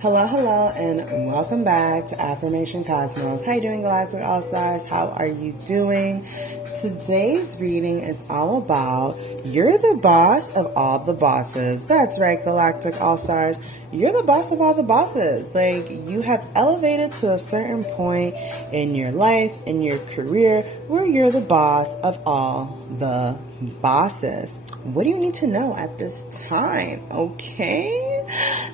Hello, hello, and welcome back to Affirmation Cosmos. How you doing, Galactic All-Stars? How are you doing? Today's reading is all about you're the boss of all the bosses. That's right, Galactic All-Stars. You're the boss of all the bosses. Like, you have elevated to a certain point in your life, in your career, where you're the boss of all the bosses. What do you need to know at this time? Okay.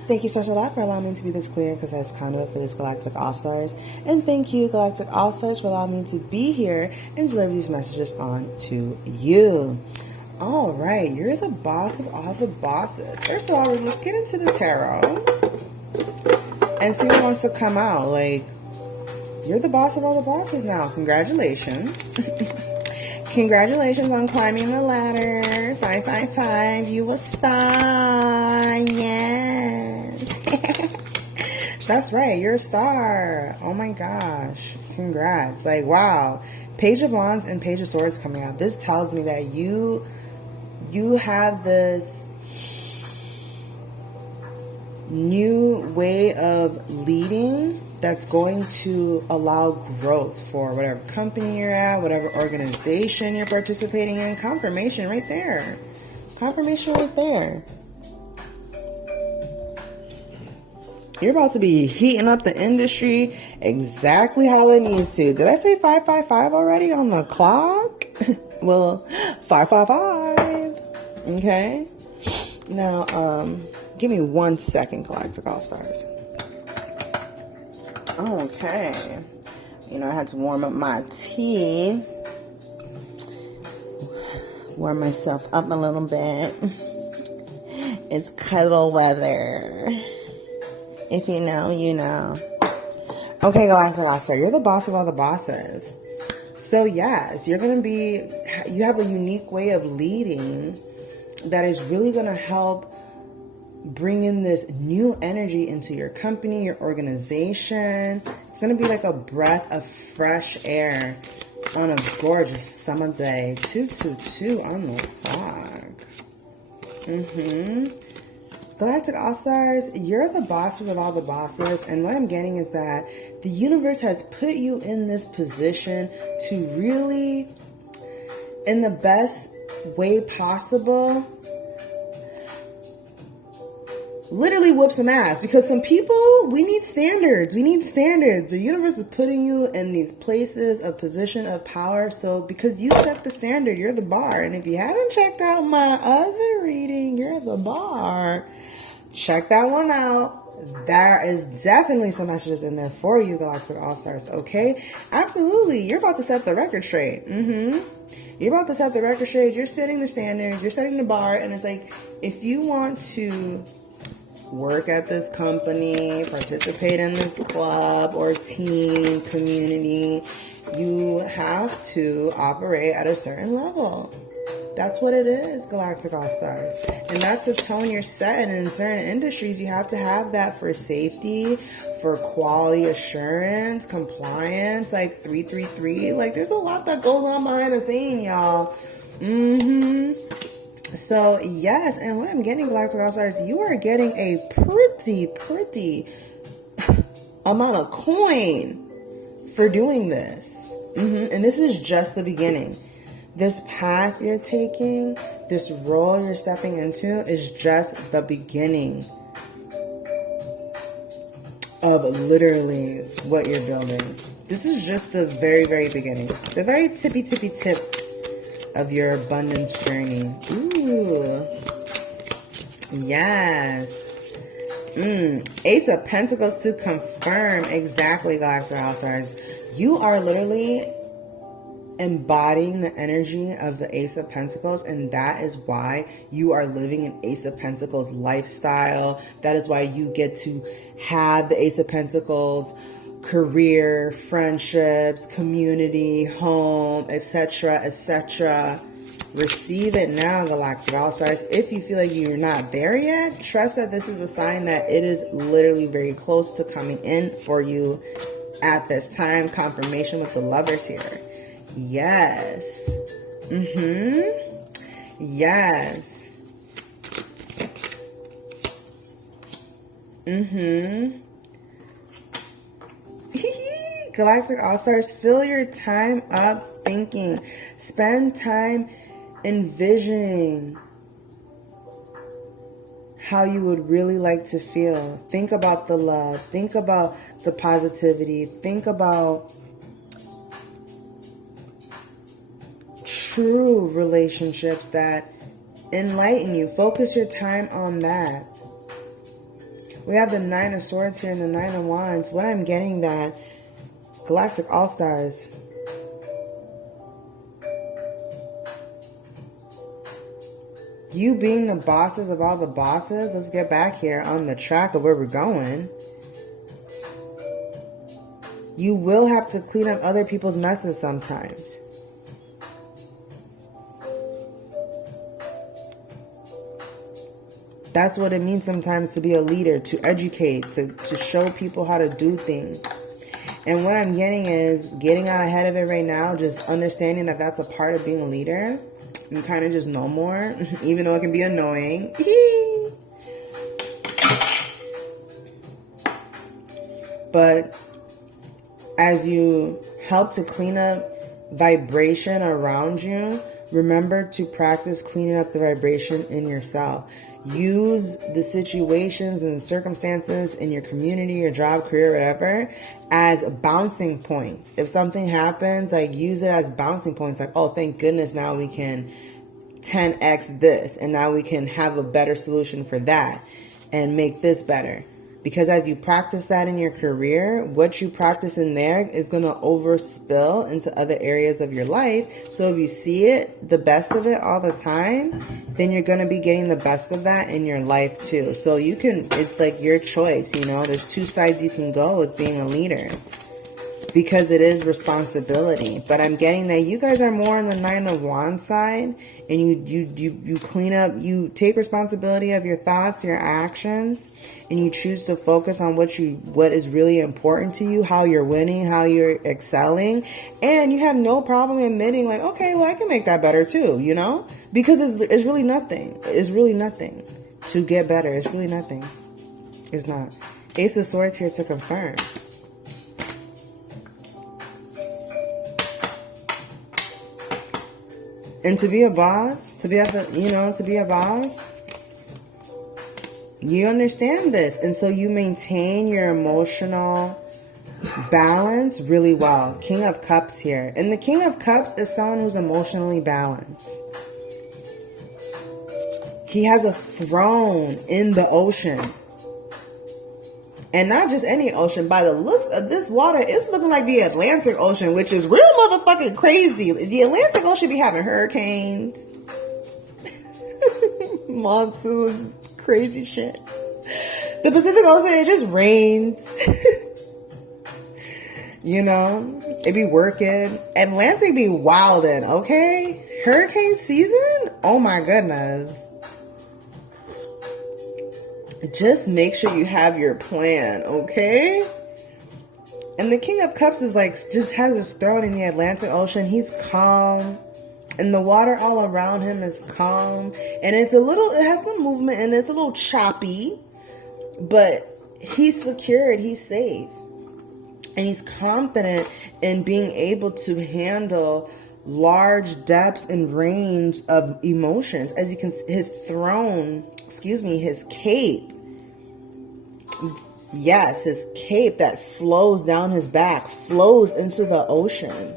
Thank you, Source of Life, for allowing me to be this clear because I was conduit for this Galactic All-Stars. And thank you, Galactic All-Stars, for allowing me to be here and deliver these messages on to you. All right, you're the boss of all the bosses. First of all, let's get into the tarot and see what wants to come out. Like, you're the boss of all the bosses now. Congratulations. Congratulations on climbing the ladder. 555. You a star. Yes. That's right. You're a star. Oh my gosh. Congrats. Like, wow. Page of Wands and Page of Swords coming out. This tells me that you have this new way of leading that's going to allow growth for whatever company you're at, whatever organization you're participating in. Confirmation right there. Confirmation right there. You're about to be heating up the industry exactly how it needs to. Did I say 555 already on the clock? Well, 555. Okay. Now, give me 1 second, Galactic All-Stars. Okay. You know, I had to warm up my tea. Warm myself up a little bit. It's cuddle weather. If you know, you know. Okay, Galactic All-Star, you're the boss of all the bosses. So yes, you have a unique way of leading that is really going to help bring in this new energy into your company, your organization. It's going to be like a breath of fresh air on a gorgeous summer day. 222 on the clock. Galactic All-Stars, you're the bosses of all the bosses. And what I'm getting is that the universe has put you in this position to really, in the best way possible, literally whip some ass. Because some people, we need standards. We need standards. The universe is putting you in these places of position of power. So because you set the standard, you're the bar. And if you haven't checked out my other reading, You're the Bar, check that one out. There is definitely some messages in there for you, Galactic All-Stars, okay? Absolutely. You're about to set the record straight. You're about to set the record straight. You're setting the standard. You're setting the bar. And it's like, if you want to work at this company, participate in this club or team, community, you have to operate at a certain level. That's what it is, Galactic All-Stars. And that's the tone you're setting in certain industries. You have to have that for safety, for quality assurance, compliance, like 333. Like, there's a lot that goes on behind the scene, y'all. So, yes, and what I'm getting, Galactic All-Stars, you are getting a pretty amount of coin for doing this. And this is just the beginning. This path you're taking, this role you're stepping into is just the beginning of literally what you're building. This is just the very, very beginning. The very tippy tip of your abundance journey. Ooh. Yes. Ace of Pentacles to confirm. Exactly, Galactic All-Stars. You are literally embodying the energy of the Ace of Pentacles, and that is why you are living an Ace of Pentacles lifestyle. That is why you get to have the Ace of Pentacles career, friendships, community, home, etc., etc. Receive it now, Galactic All-Stars. If you feel like you're not there yet, trust that this is a sign that it is literally very close to coming in for you at this time. Confirmation with the Lovers here. Yes. Yes. Galactic All-Stars, fill your time up thinking. Spend time envisioning how you would really like to feel. Think about the love. Think about the positivity. Think about true relationships that enlighten you. Focus your time on that. We have the Nine of Swords here and the Nine of Wands. What I'm getting that Galactic All-Stars, you being the bosses of all the bosses, let's get back here on the track of where we're going. You will have to clean up other people's messes sometimes. That's what it means sometimes to be a leader, to educate, to show people how to do things. And what I'm getting is getting out ahead of it right now, just understanding that that's a part of being a leader. You kind of just know more, even though it can be annoying. But as you help to clean up vibration around you, remember to practice cleaning up the vibration in yourself. Use the situations and circumstances in your community, your job, career, whatever, as bouncing points. If something happens, like use it as bouncing points. Like, oh, thank goodness now we can 10x this, and now we can have a better solution for that and make this better. Because as you practice that in your career, what you practice in there is going to overspill into other areas of your life. So if you see it, the best of it all the time, then you're going to be getting the best of that in your life too. So you can, it's like your choice, you know, there's two sides you can go with being a leader. Because it is responsibility. But I'm getting that you guys are more on the Nine of Wands side, and you clean up, you take responsibility of your thoughts, your actions, and you choose to focus on what is really important to you, how you're winning, how you're excelling, and you have no problem admitting like, okay, well, I can make that better too, you know? Because it's really nothing. It's really nothing to get better. It's really nothing. It's not. Ace of Swords here to confirm. And to be a boss, to be a boss, you understand this. And so you maintain your emotional balance really well. King of Cups here. And the King of Cups is someone who's emotionally balanced. He has a throne in the ocean. And not just any ocean. By the looks of this water, it's looking like the Atlantic Ocean, which is real motherfucking crazy. The Atlantic Ocean be having hurricanes, monsoon, crazy shit. The Pacific Ocean, it just rains. You know, it be working. Atlantic be wildin', okay? Hurricane season? Oh my goodness. Just make sure you have your plan, okay? And the King of Cups is like, just has his throne in the Atlantic Ocean. He's calm. And the water all around him is calm. And it has some movement and it's a little choppy. But he's secured, he's safe. And he's confident in being able to handle large depths and range of emotions. As you can, his cape. Yes, his cape that flows down his back flows into the ocean.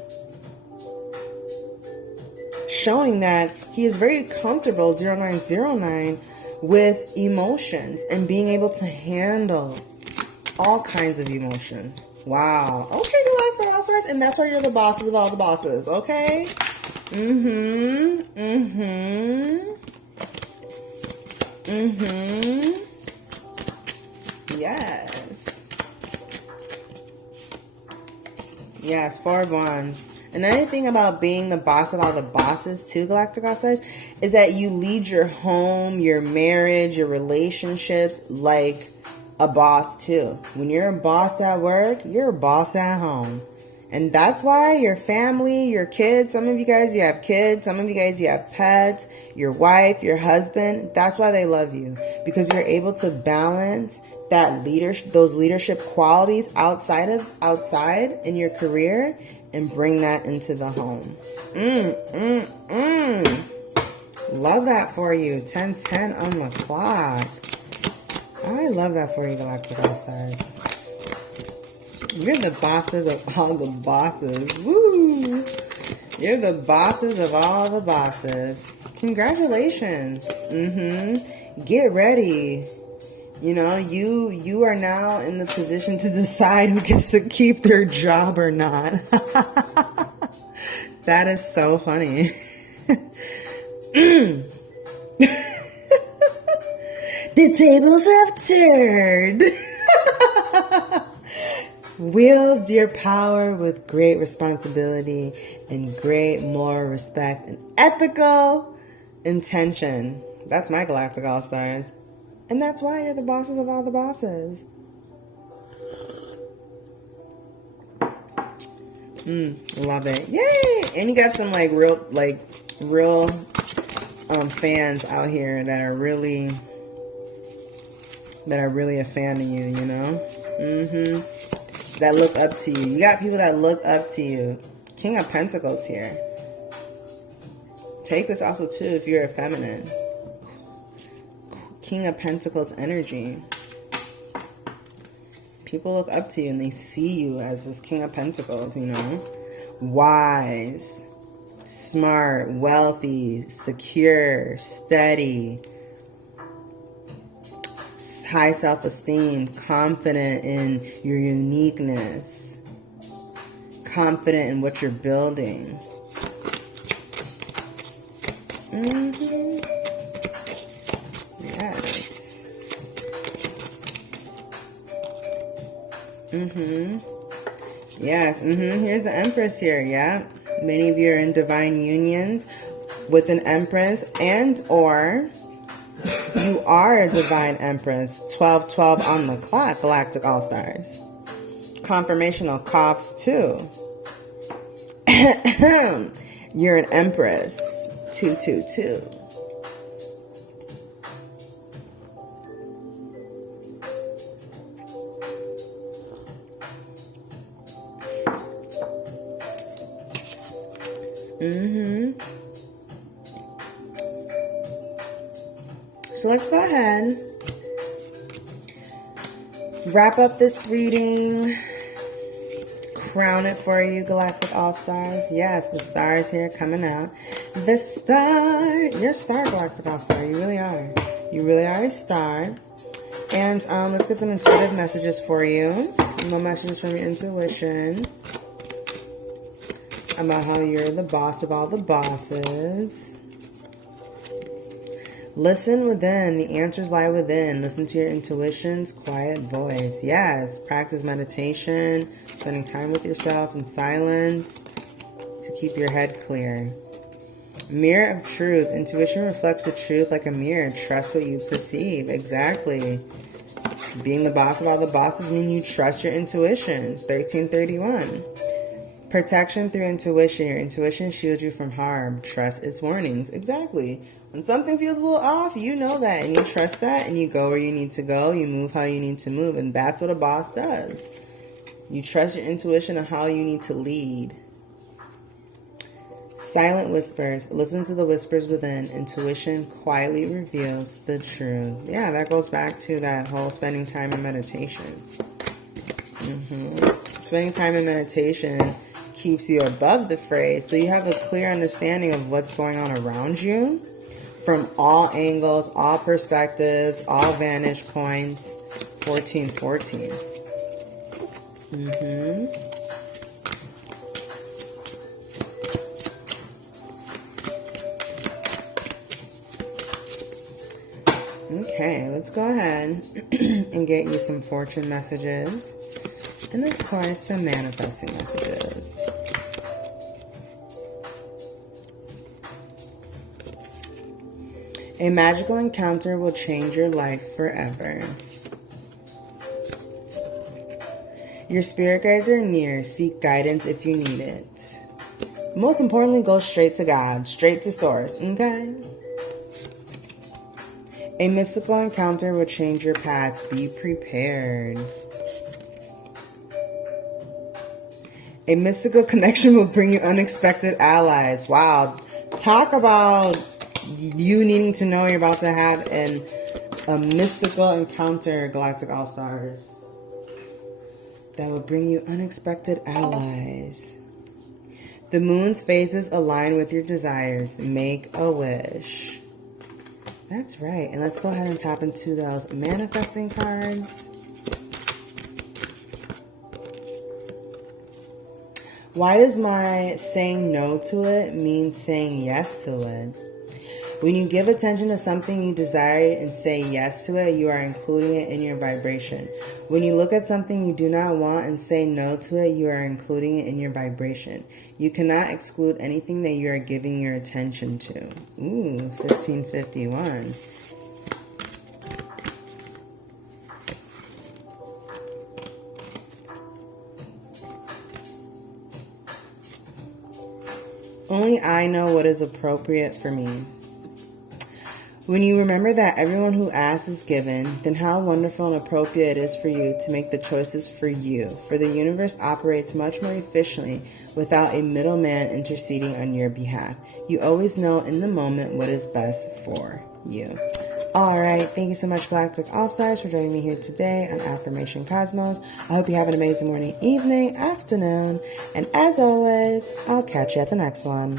Showing that he is very comfortable, 0909, with emotions and being able to handle all kinds of emotions. Wow. Okay, Galactic All-Stars, and that's why you're the bosses of all the bosses, okay? Yes, 4 of Wands. Another thing about being the boss of all the bosses too, Galactic All-Stars, is that you lead your home, your marriage, your relationships like a boss too. When you're a boss at work, you're a boss at home. And that's why your family, your kids, some of you guys, you have kids, some of you guys, you have pets, your wife, your husband. That's why they love you, because you're able to balance that those leadership qualities outside in your career and bring that into the home. Love that for you. 10:10 on the clock. I love that for you, Galactic All-Stars. You're the bosses of all the bosses. Woo! You're the bosses of all the bosses. Congratulations. Get ready. You know, you are now in the position to decide who gets to keep their job or not. That is so funny. The tables have turned. Wield your power with great responsibility and great moral respect and ethical intention. That's my Galactic All-Stars. And that's why you're the bosses of all the bosses. Love it. Yay! And you got some real fans out here that are really a fan of you, you know? That look up to you. You got people that look up to you. King of Pentacles here. Take this also too if you're a feminine. King of Pentacles energy. People look up to you and they see you as this King of Pentacles, you know? Wise, smart, wealthy, secure, steady, high self-esteem, confident in your uniqueness, confident in what you're building. Yes. Yes. Here's the Empress here. Yeah. Many of you are in divine unions with an Empress, and or you are a divine Empress. 12:12 on the clock, Galactic All-Stars. Confirmational coughs too. You're an Empress. 222. So let's go ahead, wrap up this reading, crown it for you, Galactic All-Stars. Yes, the stars here coming out. The star, you're a star, Galactic All-Star. You really are. You really are a star. And let's get some intuitive messages for you. More messages from your intuition about how you're the boss of all the bosses. Listen within. The answers lie within. Listen to your intuition's quiet voice. Yes. Practice meditation, spending time with yourself in silence to keep your head clear. Mirror of truth. Intuition reflects the truth like a mirror. Trust what you perceive. Exactly. Being the boss of all the bosses means you trust your intuition. 1331. Protection through intuition. Your intuition shields you from harm. Trust its warnings. Exactly. When something feels a little off, you know that, and you trust that, and you go where you need to go. You move how you need to move, and that's what a boss does. You trust your intuition on how you need to lead. Silent whispers. Listen to the whispers within. Intuition quietly reveals the truth. Yeah, that goes back to that whole spending time in meditation. Spending time in meditation keeps you above the fray, so you have a clear understanding of what's going on around you from all angles, all perspectives, all vantage points. 1414. Okay, let's go ahead and get you some fortune messages. And of course, some manifesting messages. A magical encounter will change your life forever. Your spirit guides are near. Seek guidance if you need it. Most importantly, go straight to God, straight to source, okay? A mystical encounter will change your path. Be prepared. A mystical connection will bring you unexpected allies. Wow. Talk about you needing to know you're about to have a mystical encounter, Galactic All-Stars, that will bring you unexpected allies. The moon's phases align with your desires. Make a wish. That's right. And let's go ahead and tap into those manifesting cards. Why does my saying no to it mean saying yes to it? When you give attention to something you desire and say yes to it, you are including it in your vibration. When you look at something you do not want and say no to it, you are including it in your vibration. You cannot exclude anything that you are giving your attention to. Ooh, 1551. Only I know what is appropriate for me. When you remember that everyone who asks is given, then how wonderful and appropriate it is for you to make the choices for you. For the universe operates much more efficiently without a middleman interceding on your behalf. You always know in the moment what is best for you. Alright, thank you so much, Galactic All-Stars, for joining me here today on Affirmation Cosmos. I hope you have an amazing morning, evening, afternoon, and as always, I'll catch you at the next one.